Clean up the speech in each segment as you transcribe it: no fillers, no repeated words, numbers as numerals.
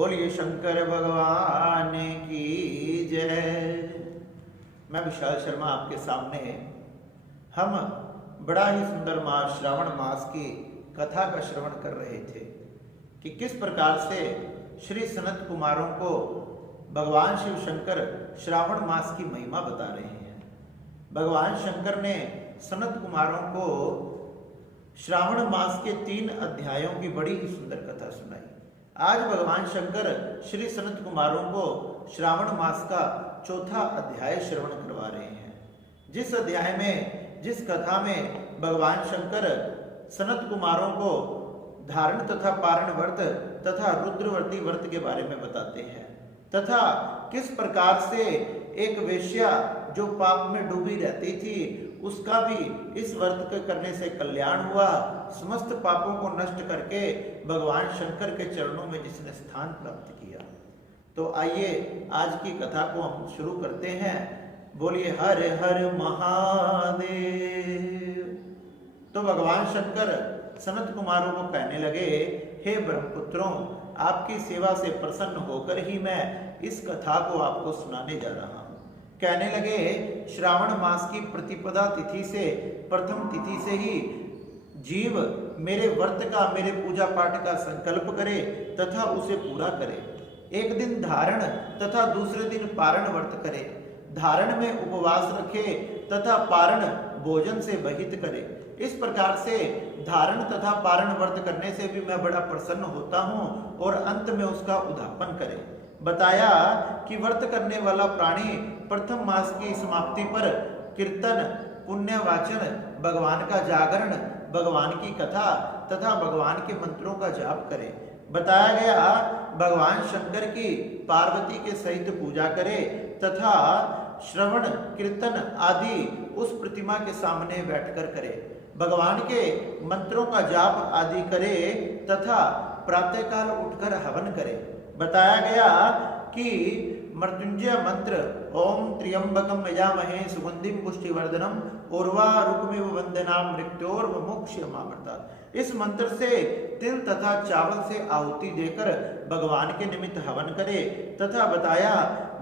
बोलिए शंकर भगवान की जय। मैं विशाल शर्मा आपके सामने हम बड़ा ही सुंदर मास श्रावण मास की कथा का श्रवण कर रहे थे कि किस प्रकार से श्री सनत कुमारों को भगवान शिव शंकर श्रावण मास की महिमा बता रहे हैं। भगवान शंकर ने सनत कुमारों को श्रावण मास के 3 अध्यायों की बड़ी ही सुंदर कथा सुनाई। आज भगवान शंकर श्री सनत कुमारों को श्रावण मास का 4था अध्याय श्रवण करवा रहे हैं। जिस अध्याय में, जिस कथा में भगवान शंकर सनत कुमारों को धारण तथा पारण व्रत तथा रुद्रवर्ती व्रत के बारे में बताते हैं तथा किस प्रकार से एक वेश्या जो पाप में डूबी रहती थी उसका भी इस व्रत के करने से कल्याण हुआ, समस्त पापों को नष्ट करके भगवान शंकर के चरणों में जिसने स्थान प्राप्त किया। तो आइए आज की कथा को हम शुरू करते हैं। बोलिए हर हर महादेव। तो भगवान शंकर सनत कुमारों को कहने लगे, हे ब्रह्मपुत्रों, आपकी सेवा से प्रसन्न होकर ही मैं इस कथा को आपको सुनाने जा रहा हूं। कहने लगे, श्रावण मास की प्रतिपदा तिथि से, प्रथम तिथि से ही जीव मेरे व्रत का, मेरे पूजा पाठ का संकल्प करे तथा उसे पूरा करे। एक दिन धारण तथा दूसरे दिन पारण व्रत करे। धारण में उपवास रखे तथा पारण भोजन से वहित करे। इस प्रकार से धारण तथा पारण व्रत करने से भी मैं बड़ा प्रसन्न होता हूँ और अंत में उसका उद्यापन करे। बताया कि व्रत करने वाला प्राणी प्रथम मास की समाप्ति पर कीर्तन, पुण्य वाचन, भगवान का जागरण, भगवान की कथा तथा भगवान के मंत्रों का जाप करे। बताया गया भगवान शंकर की पार्वती के सहित पूजा करे तथा श्रवण, कीर्तन आदि उस प्रतिमा के सामने बैठकर करे। भगवान के मंत्रों का जाप आदि करे तथा प्रातःकाल उठकर हवन करे। बताया गया कि मृत्युंजय मंत्र ओम त्र्यंबकम यजामहे सुगंधिम पुष्टिवर्धनम उर्वारुकमिव वंदनाम मृत्योर्विमुक्ष्यमामृता, इस मंत्र से तिल तथा चावल से आहुति देकर भगवान के निमित्त हवन करे। तथा बताया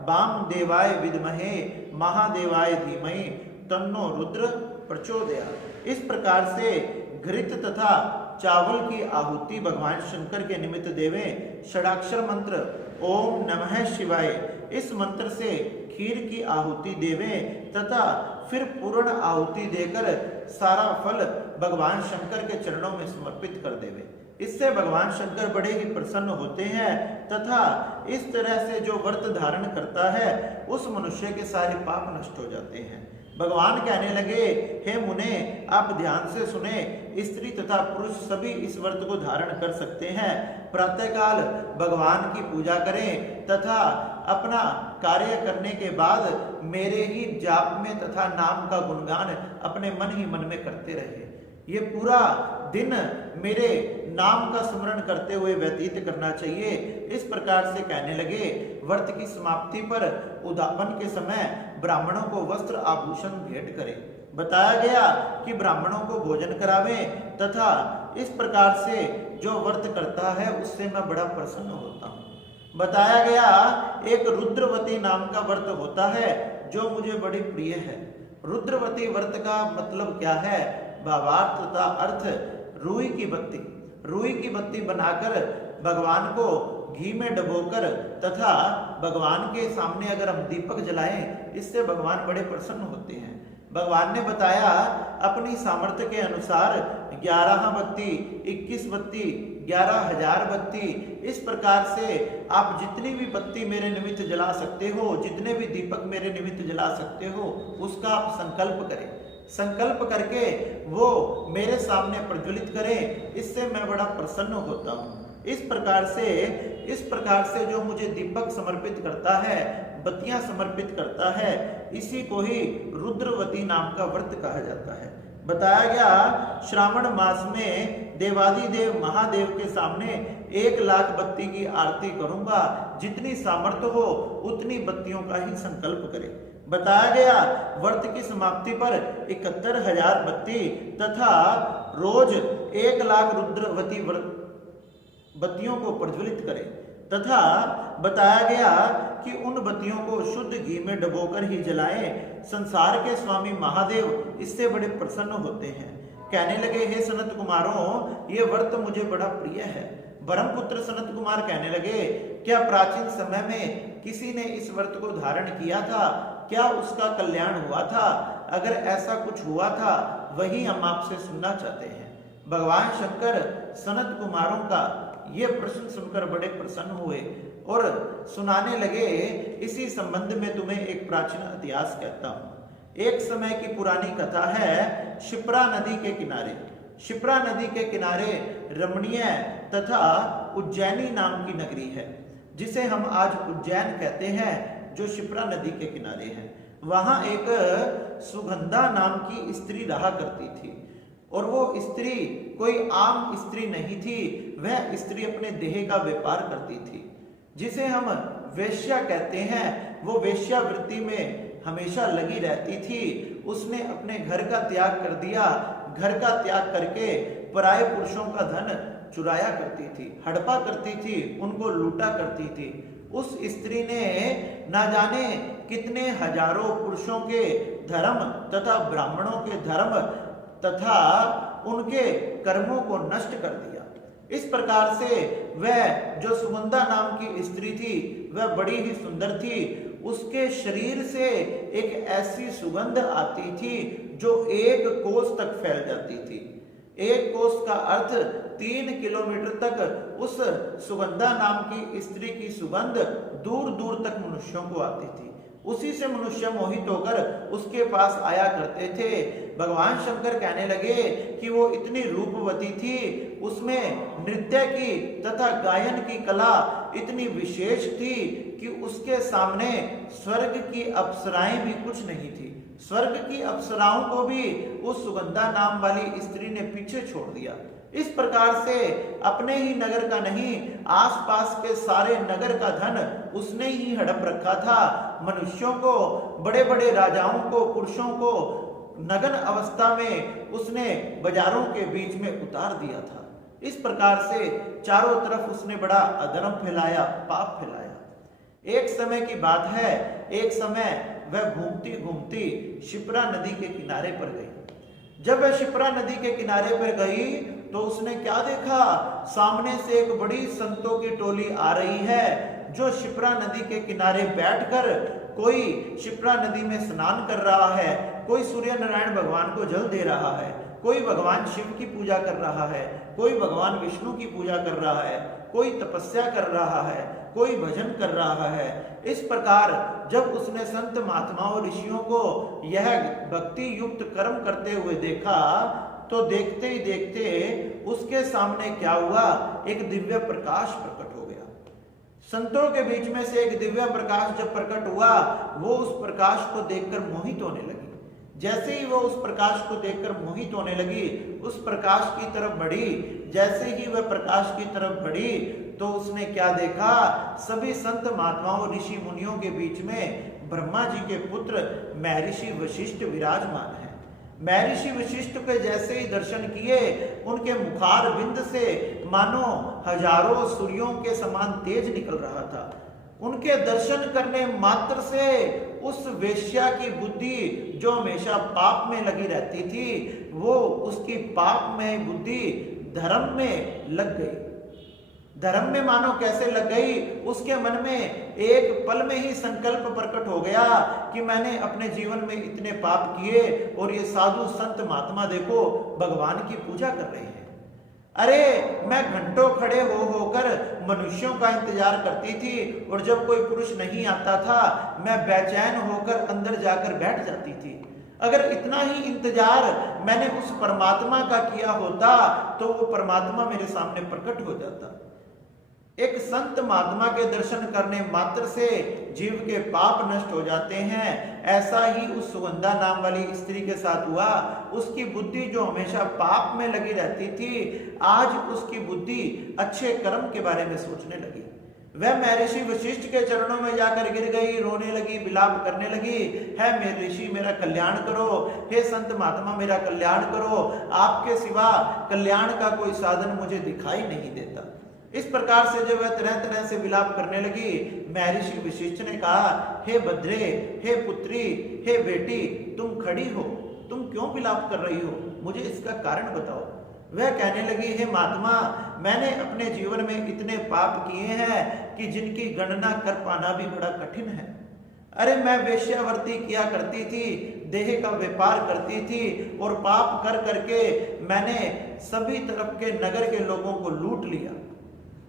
वाम देवाय विद्महे महादेवाय धीमहि तन्नो रुद्र प्रचोदयात्। इस प्रकार से घृत तथा चावल की आहुति भगवान शंकर के निमित्त देवें। षडाक्षर मंत्र ओम नमः शिवाय, इस मंत्र से खीर की आहुति देवें तथा फिर पूर्ण आहुति देकर सारा फल भगवान शंकर के चरणों में समर्पित कर देवें। इससे भगवान शंकर बड़े ही प्रसन्न होते हैं तथा इस तरह से जो व्रत धारण करता है उस मनुष्य के सारे पाप नष्ट हो जाते हैं। भगवान कहने लगे, हे मुने, आप ध्यान से सुने, स्त्री तथा पुरुष सभी इस व्रत को धारण कर सकते हैं। प्रातःकाल भगवान की पूजा करें तथा अपना कार्य करने के बाद मेरे ही जाप में तथा नाम का गुणगान अपने मन ही मन में करते रहे। ये पूरा दिन मेरे नाम का स्मरण करते हुए व्यतीत करना चाहिए। इस प्रकार से कहने लगे। व्रत की समाप्ति पर उद्यापन के समय ब्राह्मणों को वस्त्र आभूषण भेंट करें। बताया गया कि ब्राह्मणों को भोजन करावें तथा इस प्रकार से जो व्रत करता है उससे मैं बड़ा प्रसन्न होता हूँ। बताया गया एक रुद्रवती नाम का व्रत होता है जो मुझे बड़ी प्रिय है। रुद्रवती व्रत का मतलब क्या है? भावार्थ तथा अर्थ रुई की बत्ती। रुई की बत्ती बनाकर भगवान को घी में डुबोकर तथा भगवान के सामने अगर हम दीपक जलाएं, इससे भगवान बड़े प्रसन्न होते हैं। भगवान ने बताया अपनी सामर्थ्य के अनुसार 11 बत्ती, 21 बत्ती, 11,000 बत्ती, इस प्रकार से आप जितनी भी बत्ती मेरे निमित्त जला सकते हो, जितने भी दीपक मेरे निमित्त जला सकते हो, उसका आप संकल्प करें। संकल्प करके वो मेरे सामने प्रज्वलित करें, इससे मैं बड़ा प्रसन्न होता हूँ। इस प्रकार से जो मुझे दीपक समर्पित करता है, बत्तियां समर्पित करता है, इसी को ही रुद्रवती नाम का व्रत कहा जाता है। बताया गया श्रावण मास में देवादिदेव महादेव के सामने 1 लाख बत्ती की आरती करूंगा। जितनी सामर्थ्य हो उतनी बत्तियों का ही संकल्प करें। बताया गया व्रत की समाप्ति पर 71,000 बत्ती तथा रोज 1 लाख रुद्रवती बत्तियों को प्रज्वलित करें। तथा बताया गया कि उन बत्तियों को शुद्ध घी में डुबोकर ही जलाएं। संसार के स्वामी महादेव इससे बड़े प्रसन्न होते हैं। कहने लगे, हे सनत कुमारों, ये व्रत मुझे बड़ा प्रिय है। ब्रह्मपुत्र सनत कुमार कहने लगे, क्या प्राचीन समय में किसी ने इस व्रत को धारण किया था? क्या उसका कल्याण हुआ था? अगर ऐसा कुछ हुआ था, वही हम आपसे सुनना चाहते हैं। भगवान शंकर सनत कुमारों का ये प्रश्न सुनकर बड़े प्रसन्न हुए और सुनाने लगे, इसी संबंध में तुम्हें एक प्राचीन इतिहास कहता हूं। एक समय की पुरानी कथा है। शिप्रा नदी के किनारे, शिप्रा नदी के किनारे रमणीय तथा उज्जैनी नाम की नगरी है, जिसे हम आज उज्जैन कहते हैं, जो शिप्रा नदी के किनारे है। वहां एक सुगंधा नाम की स्त्री रहा करती थी, और वो स्त्री कोई आम स्त्री नहीं थी। वह स्त्री अपने देह का व्यापार करती थी, जिसे हम वेश्या कहते हैं। वो वेश्या वृत्ति में हमेशा लगी रहती थी। उसने अपने घर का त्याग कर दिया। घर का त्याग करके पराये पुरुषों का धन चुराया करती थी, हड़पा करती थी, उनको लूटा करती थी। उस स्त्री ने ना जाने कितने हजारों पुरुषों के धर्म तथा ब्राह्मणों के धर्म तथा उनके कर्मों को नष्ट कर दिया। इस प्रकार से वह जो सुगंधा नाम की स्त्री थी, वह बड़ी ही सुंदर थी। उसके शरीर से एक ऐसी सुगंध आती थी जो 1 कोस तक फैल जाती थी। 1 कोस का अर्थ 3 किलोमीटर तक उस सुगंधा नाम की स्त्री की सुगंध दूर दूर तक मनुष्यों को आती थी। उसी से मनुष्य मोहित होकर उसके पास आया करते थे। भगवान शंकर कहने लगे कि वो इतनी रूपवती थी, उसमें नृत्य की तथा गायन की कला इतनी विशेष थी कि उसके सामने स्वर्ग की अप्सराएं भी कुछ नहीं थी। स्वर्ग की अप्सराओं को भी उस सुगंधा नाम वाली स्त्री ने पीछे छोड़ दिया। इस प्रकार से अपने ही नगर का नहीं, आसपास के सारे नगर का धन उसने ही हड़प रखा था। मनुष्यों को, बड़े बड़े राजाओं को, पुरुषों को नगन अवस्था में उसने बाजारों के बीच में उतार दिया था। इस प्रकार से चारों तरफ उसने बड़ा अधर्म फैलाया, पाप फैलाया। एक समय की बात है, एक समय वह घूमती घूमती शिप्रा नदी के किनारे पर गई। जब वह शिप्रा नदी के किनारे पर गई तो उसने क्या देखा? सामने से एक बड़ी संतों की टोली आ रही है, जो शिप्रा नदी के किनारे बैठकर कोई शिप्रा नदी में स्नान कर रहा है, कोई सूर्य नारायण भगवान को जल दे रहा है, कोई भगवान शिव की पूजा कर रहा है, कोई भगवान विष्णु की पूजा कर रहा है, कोई तपस्या कर रहा है, कोई भजन कर रहा है। इस प्रकार जब उसने संत महात्माओं ऋषियों को यह भक्ति युक्त कर्म करते हुए देखा, तो देखते ही देखते उसके सामने क्या हुआ? एक दिव्य प्रकाश प्रकट हो गया। संतों के बीच में से एक दिव्य प्रकाश जब प्रकट हुआ, वो उस प्रकाश को देखकर मोहित होने लगी। जैसे ही वो उस प्रकाश को देखकर मोहित होने लगी, उस प्रकाश की तरफ बढ़ी। जैसे ही वह प्रकाश की तरफ बढ़ी तो उसने क्या देखा? सभी संत महात्माओं ऋषि मुनियों के बीच में ब्रह्मा जी के पुत्र महर्षि वशिष्ठ विराजमान है। महर्षि वशिष्ठ के जैसे ही दर्शन किए, उनके मुखार बिंद से मानो हजारों सूर्यों के समान तेज निकल रहा था। उनके दर्शन करने मात्र से उस वेश्या की बुद्धि, जो हमेशा पाप में लगी रहती थी, वो उसकी पाप में बुद्धि धर्म में लग गई। धर्म में मानो कैसे लग गई? उसके मन में एक पल में ही संकल्प प्रकट हो गया कि मैंने अपने जीवन में इतने पाप किए और ये साधु संत महात्मा देखो भगवान की पूजा कर रहे हैं। अरे मैं घंटों खड़े हो होकर मनुष्यों का इंतजार करती थी, और जब कोई पुरुष नहीं आता था मैं बेचैन होकर अंदर जाकर बैठ जाती थी। अगर इतना ही इंतजार मैंने उस परमात्मा का किया होता तो वो परमात्मा मेरे सामने प्रकट हो जाता। एक संत महात्मा के दर्शन करने मात्र से जीव के पाप नष्ट हो जाते हैं। ऐसा ही उस सुगंधा नाम वाली स्त्री के साथ हुआ। उसकी बुद्धि जो हमेशा पाप में लगी रहती थी, आज उसकी बुद्धि अच्छे कर्म के बारे में सोचने लगी। वह महर्षि वशिष्ठ के चरणों में जाकर गिर गई, रोने लगी, विलाप करने लगी, है मेरे ऋषि मेरा कल्याण करो, हे संत महात्मा मेरा कल्याण करो, आपके सिवा कल्याण का कोई साधन मुझे दिखाई नहीं देता। इस प्रकार से जब वह तरह तरह से विलाप करने लगी, महर्षि वशिष्ठ ने कहा, हे बद्रे, हे पुत्री, हे बेटी, तुम खड़ी हो, तुम क्यों विलाप कर रही हो, मुझे इसका कारण बताओ। वह कहने लगी, हे महात्मा, मैंने अपने जीवन में इतने पाप किए हैं कि जिनकी गणना कर पाना भी बड़ा कठिन है। अरे मैं वेश्यावृत्ति किया करती थी, देह का व्यापार करती थी, और पाप कर करके मैंने सभी तरफ के नगर के लोगों को लूट लिया,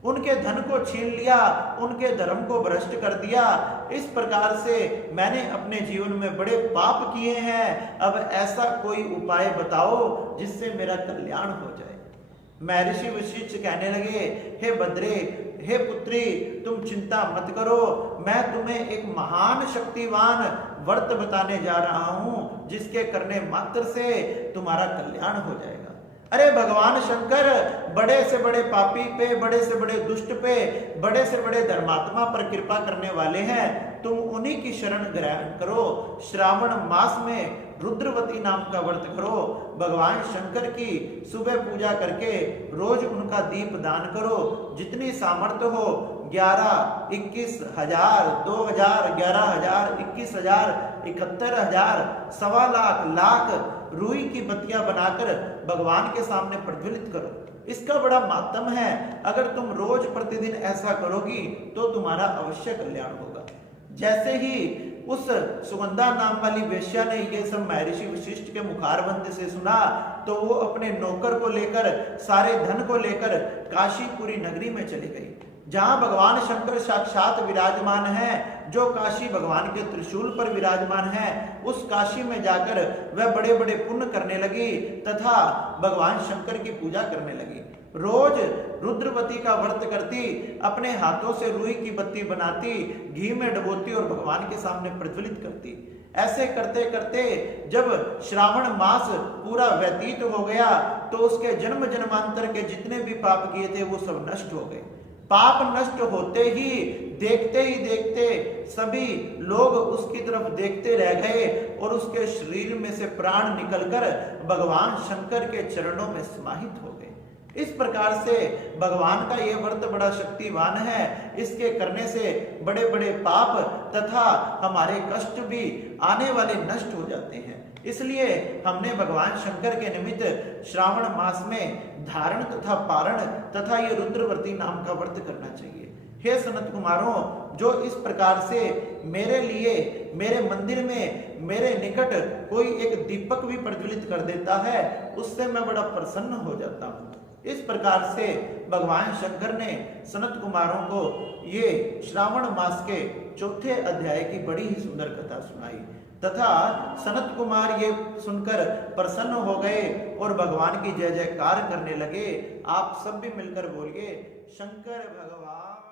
उनके धन को छीन लिया, उनके धर्म को भ्रष्ट कर दिया। इस प्रकार से मैंने अपने जीवन में बड़े पाप किए हैं। अब ऐसा कोई उपाय बताओ जिससे मेरा कल्याण हो जाए। महर्षि वशिष्ठ कहने लगे, हे बद्रे, हे पुत्री, तुम चिंता मत करो, मैं तुम्हें एक महान शक्तिवान व्रत बताने जा रहा हूं, जिसके करने मात्र से तुम्हारा कल्याण हो जाएगा। अरे भगवान शंकर बड़े से बड़े पापी पे, बड़े से बड़े दुष्ट पे, बड़े से बड़े धर्मात्मा पर कृपा करने वाले हैं, तुम उन्हीं की शरण ग्रहण करो। श्रावण मास में रुद्रवती नाम का व्रत करो, भगवान शंकर की सुबह पूजा करके रोज उनका दीप दान करो। जितनी सामर्थ्य हो, 11, 21,000, 2,000, 11,000, 21,000, 71,000, 1.25 लाख, लाख रुई की बत्तियां बनाकर भगवान के सामने प्रज्वलित करो। इसका बड़ा मातम है। अगर तुम रोज प्रतिदिन ऐसा करोगी तो तुम्हारा अवश्य कल्याण होगा। जैसे ही उस सुगंधा नाम वाली वेश्या ने ये सब महर्षि वशिष्ठ के मुखारबंद से सुना, तो वो अपने नौकर को लेकर, सारे धन को लेकर काशीपुरी नगरी में चली गई, जहां भगवान शंकर साक्षात विराजमान है, जो काशी भगवान के त्रिशूल पर विराजमान है। उस काशी में जाकर वह बड़े बड़े पुण्य करने लगी तथा भगवान शंकर की पूजा करने लगी। रोज रुद्रवती का व्रत करती, अपने हाथों से रुई की बत्ती बनाती, घी में डुबोती और भगवान के सामने प्रज्वलित करती। ऐसे करते करते जब श्रावण मास पूरा व्यतीत हो गया, तो उसके जन्म जन्मांतर के जितने भी पाप किए थे वो सब नष्ट हो गए। पाप नष्ट होते ही देखते सभी लोग उसकी तरफ देखते रह गए और उसके शरीर में से प्राण निकलकर भगवान शंकर के चरणों में समाहित हो गए। इस प्रकार से भगवान का यह व्रत बड़ा शक्तिवान है। इसके करने से बड़े बड़े पाप तथा हमारे कष्ट भी आने वाले नष्ट हो जाते हैं। इसलिए हमने भगवान शंकर के निमित्त श्रावण मास में धारण तथा पारण तथा ये रुद्रव्रती नाम का व्रत करना चाहिए। हे सनत कुमारों, जो इस प्रकार से मेरे लिए, मेरे मंदिर में, मेरे निकट कोई एक दीपक भी प्रज्वलित कर देता है, उससे मैं बड़ा प्रसन्न हो जाता हूँ। इस प्रकार से भगवान शंकर ने सनत कुमारों को ये श्रावण मास के 4थे अध्याय की बड़ी ही सुंदर कथा सुनाई तथा सनत कुमार ये सुनकर प्रसन्न हो गए और भगवान की जय जयकार करने लगे। आप सब भी मिलकर बोलिए, शंकर भगवान।